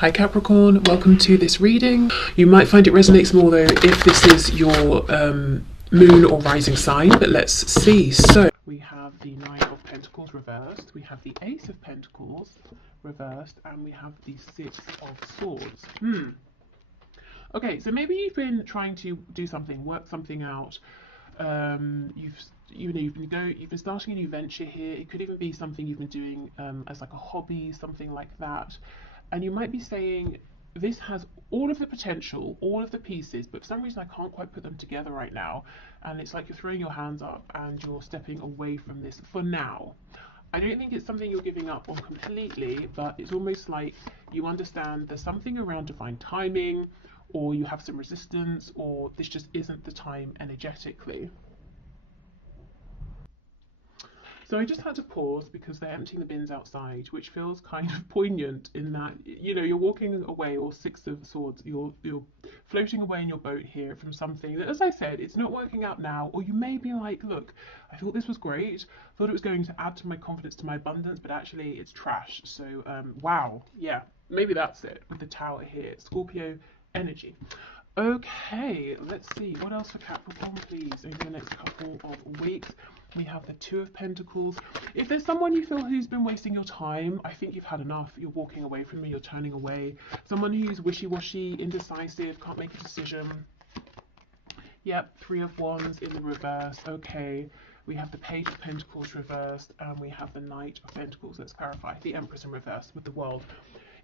Hi Capricorn, welcome to this reading. You might find it resonates more though if this is your moon or rising sign, but let's see. So we have the Nine of Pentacles reversed, we have the Ace of Pentacles reversed, and we have the Six of Swords. Okay, so maybe you've been trying to do something, work something out. You've been starting a new venture here. It could even be something you've been doing as like a hobby, something like that. And you might be saying, this has all of the potential, all of the pieces, but for some reason I can't quite put them together right now. And it's like you're throwing your hands up and you're stepping away from this for now. I don't think it's something you're giving up on completely, but it's almost like you understand there's something around divine timing, or you have some resistance, or this just isn't the time energetically. So I just had to pause because they're emptying the bins outside, which feels kind of poignant in that, you know, you're walking away, or Six of Swords, you're floating away in your boat here from something that, as I said, it's not working out now. Or you may be like, look, I thought this was great, thought it was going to add to my confidence, to my abundance, but actually it's trash. So wow, yeah, maybe that's it with the Tower here. Scorpio energy. Okay, let's see what else for Capricorn, please, over the next couple of weeks. We have the Two of Pentacles. If there's someone you feel who's been wasting your time, I think you've had enough. You're walking away from me, you're turning away. Someone who's wishy-washy, indecisive, can't make a decision. Yep, Three of Wands in the reverse. Okay, we have the Page of Pentacles reversed, and we have the Knight of Pentacles. Let's clarify. The Empress in reverse with the World.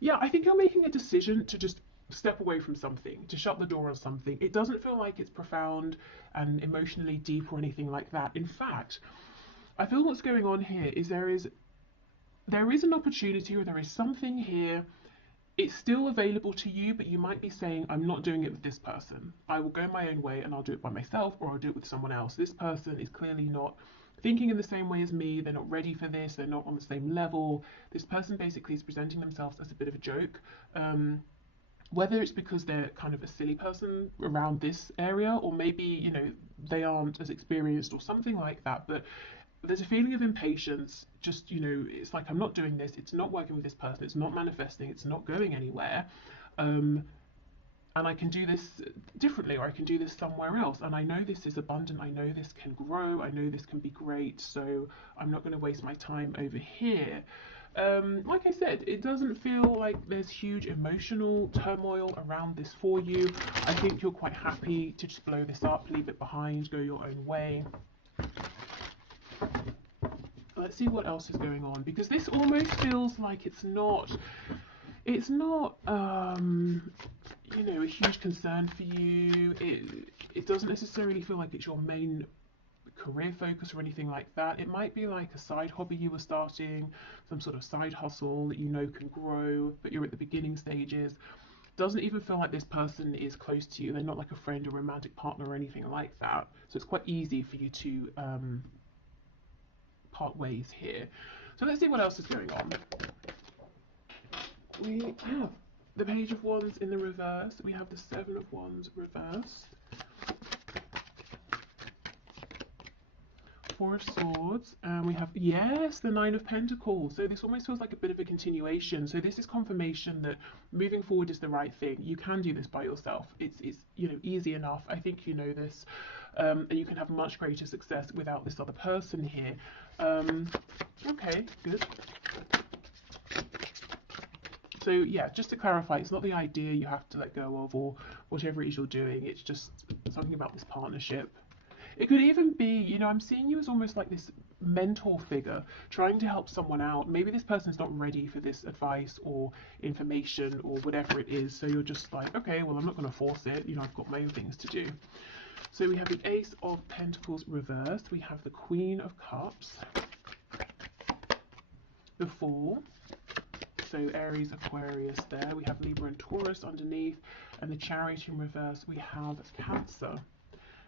Yeah, I think you're making a decision to just step away from something, to shut the door on something. It doesn't feel like it's profound and emotionally deep or anything like that. In fact, I feel what's going on here is there is an opportunity, or there is something here. It's still available to you, but you might be saying, I'm not doing it with this person. I will go my own way and I'll do it by myself, or I'll do it with someone else. This person is clearly not thinking in the same way as me. They're not ready for this. They're not on the same level. This person basically is presenting themselves as a bit of a joke. Whether it's because they're kind of a silly person around this area, or maybe, you know, they aren't as experienced or something like that, but there's a feeling of impatience. Just, you know, it's like, I'm not doing this, it's not working with this person, it's not manifesting, it's not going anywhere, and I can do this differently, or I can do this somewhere else, and I know this is abundant, I know this can grow, I know this can be great, so I'm not going to waste my time over here. Like I said, it doesn't feel like there's huge emotional turmoil around this for you. I think you're quite happy to just blow this up, leave it behind, go your own way. Let's see what else is going on, because this almost feels like it's not you know, a huge concern for you. It doesn't necessarily feel like it's your main career focus or anything like that. It might be like a side hobby you were starting, some sort of side hustle that you know can grow, but you're at the beginning stages. Doesn't even feel like this person is close to you. They're not like a friend or romantic partner or anything like that. So it's quite easy for you to part ways here. So let's see what else is going on. We have the Page of Wands in the reverse. We have the Seven of Wands reversed. Four of Swords, and we have, yes, the Nine of Pentacles. So this almost feels like a bit of a continuation. So this is confirmation that moving forward is the right thing. You can do this by yourself. It's you know, easy enough. I think you know this, and you can have much greater success without this other person here. Okay, good. So yeah, just to clarify, it's not the idea you have to let go of, or whatever it is you're doing. It's just something about this partnership. It could even be, you know, I'm seeing you as almost like this mentor figure trying to help someone out. Maybe this person's not ready for this advice or information or whatever it is. So you're just like, okay, well, I'm not going to force it. You know, I've got my own things to do. So we have the Ace of Pentacles reversed. We have the Queen of Cups, the Fool. So Aries, Aquarius there. We have Libra and Taurus underneath. And the Chariot in reverse, we have Cancer.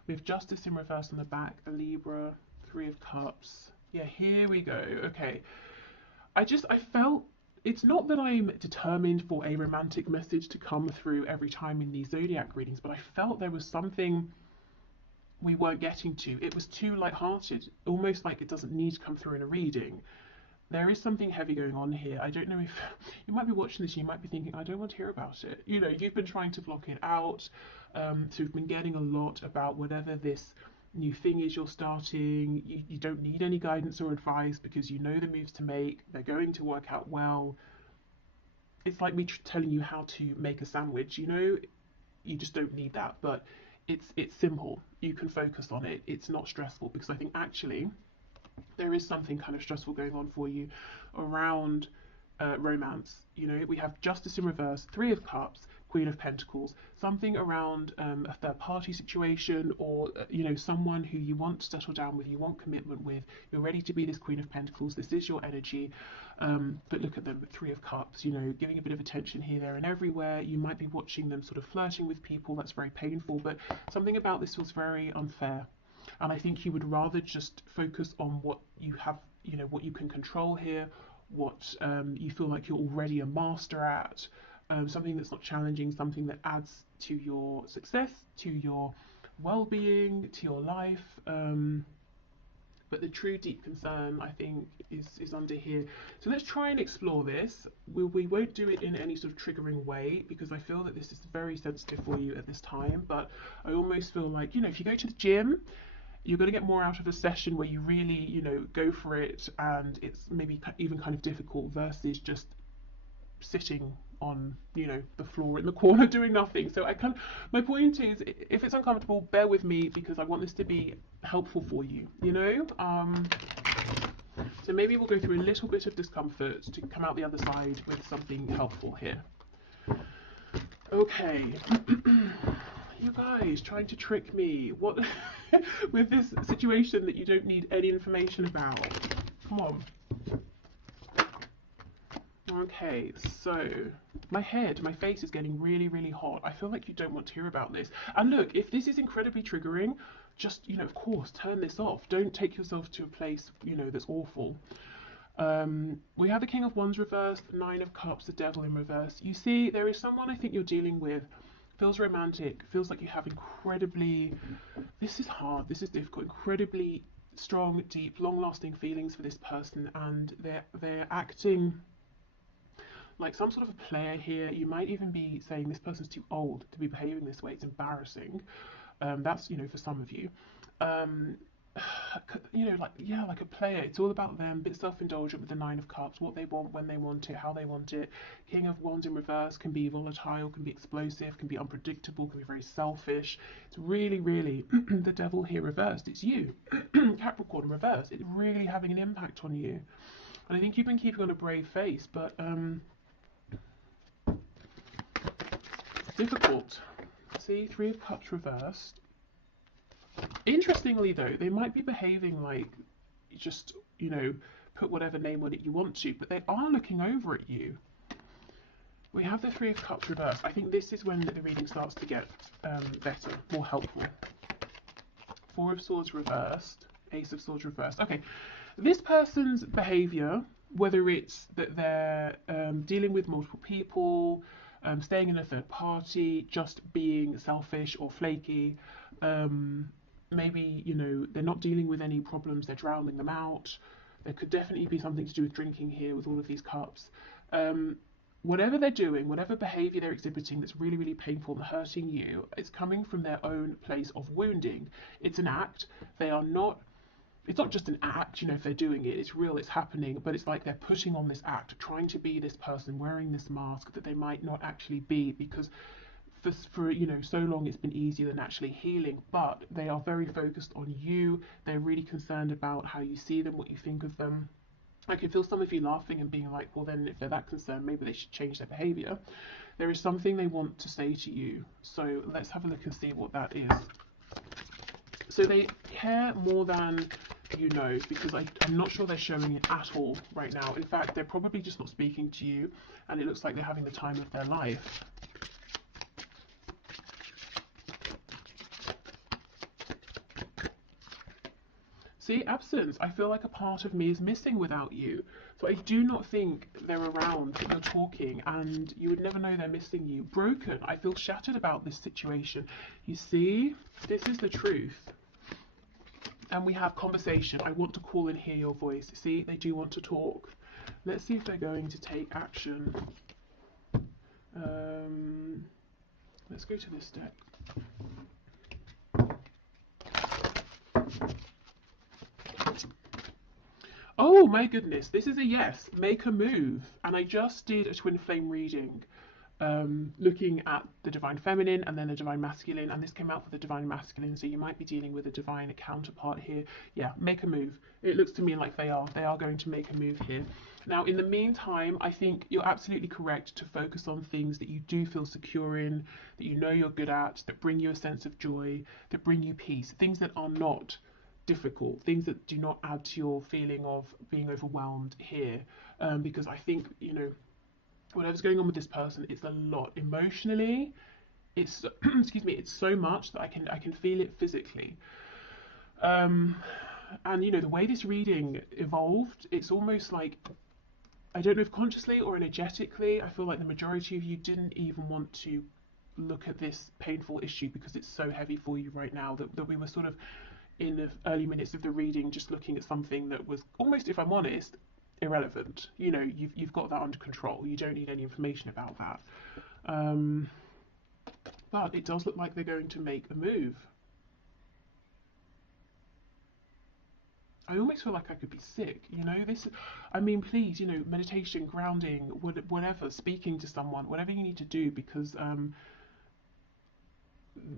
We have Justice in reverse on the back, a Libra, Three of Cups. Yeah, here we go. Okay. I felt, it's not that I'm determined for a romantic message to come through every time in these zodiac readings, but I felt there was something we weren't getting to. It was too light-hearted, almost like it doesn't need to come through in a reading. there is something heavy going on here. I don't know if you might be watching this, you might be thinking, I don't want to hear about it. You know, you've been trying to block it out. So you've been getting a lot about whatever this new thing is you're starting. You don't need any guidance or advice because you know the moves to make. They're going to work out well. It's like me telling you how to make a sandwich, you know? You just don't need that, but it's simple. You can focus on it. It's not stressful because I think actually there is something kind of stressful going on for you around romance. You know, we have Justice in reverse, Three of Cups, Queen of Pentacles, something around a third party situation, or you know, someone who you want to settle down with, you want commitment with, you're ready to be this Queen of Pentacles, this is your energy. But look at them, Three of Cups, you know, giving a bit of attention here, there and everywhere. You might be watching them sort of flirting with people, that's very painful, but something about this feels very unfair. And I think you would rather just focus on what you have, you know, what you can control here, what you feel like you're already a master at, something that's not challenging, something that adds to your success, to your well-being, to your life. But the true deep concern, I think, is under here. So let's try and explore this. We won't do it in any sort of triggering way because I feel that this is very sensitive for you at this time. But I almost feel like, you know, if you go to the gym, you're going to get more out of a session where you really, you know, go for it and it's maybe even kind of difficult versus just sitting on, you know, the floor in the corner doing nothing. So my point is, if it's uncomfortable, bear with me because I want this to be helpful for you, you know. So maybe we'll go through a little bit of discomfort to come out the other side with something helpful here. Okay. You guys trying to trick me, what with this situation that you don't need any information about. Come on. Okay, so my face is getting really, really hot. I feel like you don't want to hear about this. And look, if this is incredibly triggering, just, you know, of course, turn this off. Don't take yourself to a place, you know, that's awful. We have the King of Wands reversed, the Nine of Cups, the Devil in reverse. You see, there is someone I think you're dealing with. Feels romantic, feels like you have incredibly, this is hard, this is difficult, incredibly strong, deep, long-lasting feelings for this person, and they're acting like some sort of a player here. You might even be saying this person's too old to be behaving this way, it's embarrassing. That's, you know, for some of you. You know, like, yeah, like a player. It's all about them, a bit self-indulgent with the Nine of Cups, what they want, when they want it, how they want it. King of Wands in reverse can be volatile, can be explosive, can be unpredictable, can be very selfish. It's really, really the Devil here reversed. It's you, Capricorn reversed. It's really having an impact on you. And I think you've been keeping on a brave face, but difficult. See, Three of Cups reversed. Interestingly though, they might be behaving like just, you know, put whatever name on it you want to, but they are looking over at you. We have the Three of Cups reversed. I think this is when the reading starts to get better, more helpful. Four of Swords reversed, Ace of Swords reversed. Okay, this person's behavior, whether it's that they're dealing with multiple people, staying in a third party, just being selfish or flaky, maybe, you know, they're not dealing with any problems, they're drowning them out. There could definitely be something to do with drinking here with all of these cups. Whatever they're doing, whatever behavior they're exhibiting that's really, really painful and hurting you, it's coming from their own place of wounding. It's an act. They are not, it's not just an act, you know, if they're doing it, it's real, it's happening, but it's like they're putting on this act, trying to be this person, wearing this mask that they might not actually be, because for you know, so long it's been easier than actually healing. But they are very focused on you. They're really concerned about how you see them, what you think of them. I can feel some of you laughing and being like, well then if they're that concerned, maybe they should change their behavior. There is something they want to say to you, so let's have a look and see what that is. So they care more than you know, because I'm not sure they're showing it at all right now. In fact, they're probably just not speaking to you, and it looks like they're having the time of their life. See, absence. I feel like a part of me is missing without you. So I do not think they're around, that you're talking, and you would never know they're missing you. Broken. I feel shattered about this situation. You see, this is the truth. And we have conversation. I want to call and hear your voice. See, they do want to talk. Let's see if they're going to take action. Let's go to this deck. Oh my goodness, this is a yes, make a move. And I just did a twin flame reading, looking at the divine feminine and then the divine masculine, and this came out for the divine masculine, so you might be dealing with a divine counterpart here. Yeah, make a move. It looks to me like they are going to make a move here. Now, in the meantime, I think you're absolutely correct to focus on things that you do feel secure in, that you know you're good at, that bring you a sense of joy, that bring you peace, things that are not difficult, things that do not add to your feeling of being overwhelmed here, because I think, you know, whatever's going on with this person, it's a lot emotionally. It's excuse me, it's so much that I can feel it physically. And you know, the way this reading evolved, it's almost like, I don't know if consciously or energetically, I feel like the majority of you didn't even want to look at this painful issue because it's so heavy for you right now, that we were sort of in the early minutes of the reading just looking at something that was almost, if I'm honest, irrelevant. You know, you've got that under control. You don't need any information about that. But it does look like they're going to make a move. I almost feel like I could be sick, you know. This, I mean, please, you know, meditation, grounding, whatever, speaking to someone, whatever you need to do, because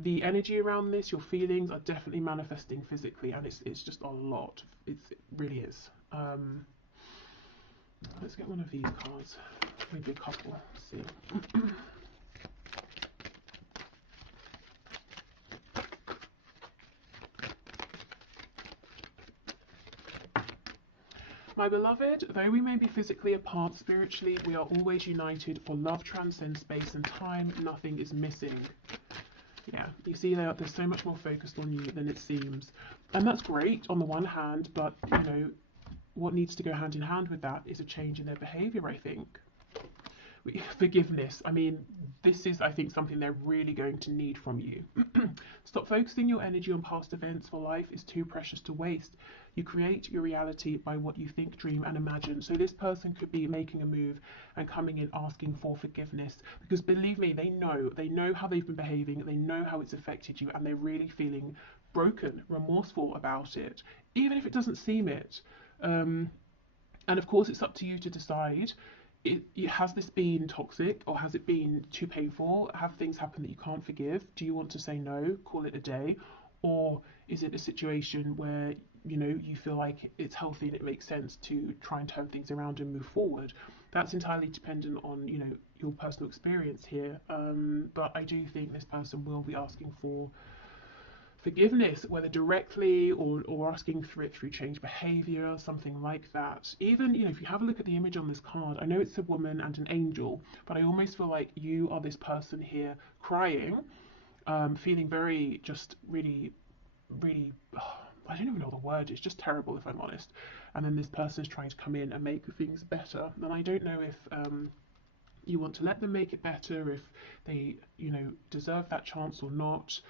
the energy around this, your feelings are definitely manifesting physically, and it's just a lot. It really is. Let's get one of these cards, maybe a couple. Let's see. My beloved, though we may be physically apart, spiritually we are always united, for love transcends space and time. Nothing is missing. Yeah, you see they're so much more focused on you than it seems. And that's great on the one hand, but you know, what needs to go hand in hand with that is a change in their behavior, I think. Forgiveness. I mean, this is, I think, something they're really going to need from you. Stop focusing your energy on past events, for life is too precious to waste. You create your reality by what you think, dream, and imagine. So this person could be making a move and coming in asking for forgiveness, because believe me, they know how they've been behaving, they know how it's affected you, and they're really feeling broken, remorseful about it, even if it doesn't seem it. And of course, it's up to you to decide. Has this been toxic, or has it been too painful? Have things happen that you can't forgive? Do you want to say no, call it a day? Or is it a situation where, you know, you feel like it's healthy and it makes sense to try and turn things around and move forward? That's entirely dependent on, you know, your personal experience here. But I do think this person will be asking for forgiveness, whether directly or asking for it through change behavior, something like that. Even, you know, if you have a look at the image on this card, I know it's a woman and an angel, but I almost feel like you are this person here crying, feeling very, just really, really, I don't even know what the word is, just terrible if I'm honest. And then this person is trying to come in and make things better. And I don't know if you want to let them make it better, if they, you know, deserve that chance or not.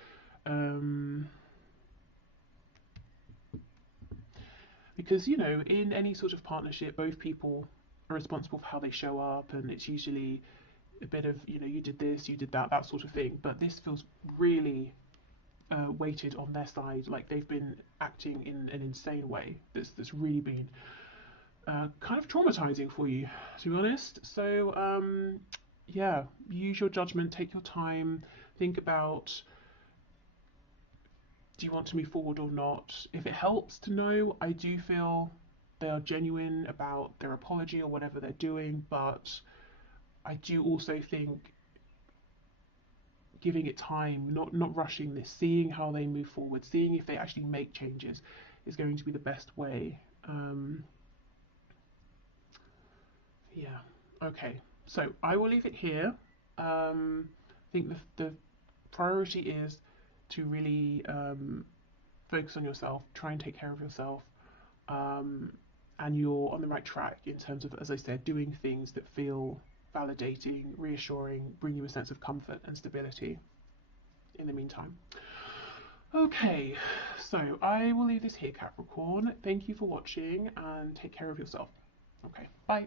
Because, you know, in any sort of partnership, both people are responsible for how they show up, and it's usually a bit of, you know, you did this, you did that, that sort of thing. But this feels really weighted on their side, like they've been acting in an insane way that's really been kind of traumatizing for you, to be honest. So yeah, use your judgment, take your time, think about, do you want to move forward or not? If it helps to know, I do feel they are genuine about their apology or whatever they're doing, but I do also think giving it time, not rushing this, seeing how they move forward, seeing if they actually make changes is going to be the best way. Yeah, okay, so I will leave it here. I think the priority is to really focus on yourself, try and take care of yourself, and you're on the right track in terms of, as I said, doing things that feel validating, reassuring, bring you a sense of comfort and stability in the meantime. Okay, so I will leave this here, Capricorn. Thank you for watching and take care of yourself. Okay, bye.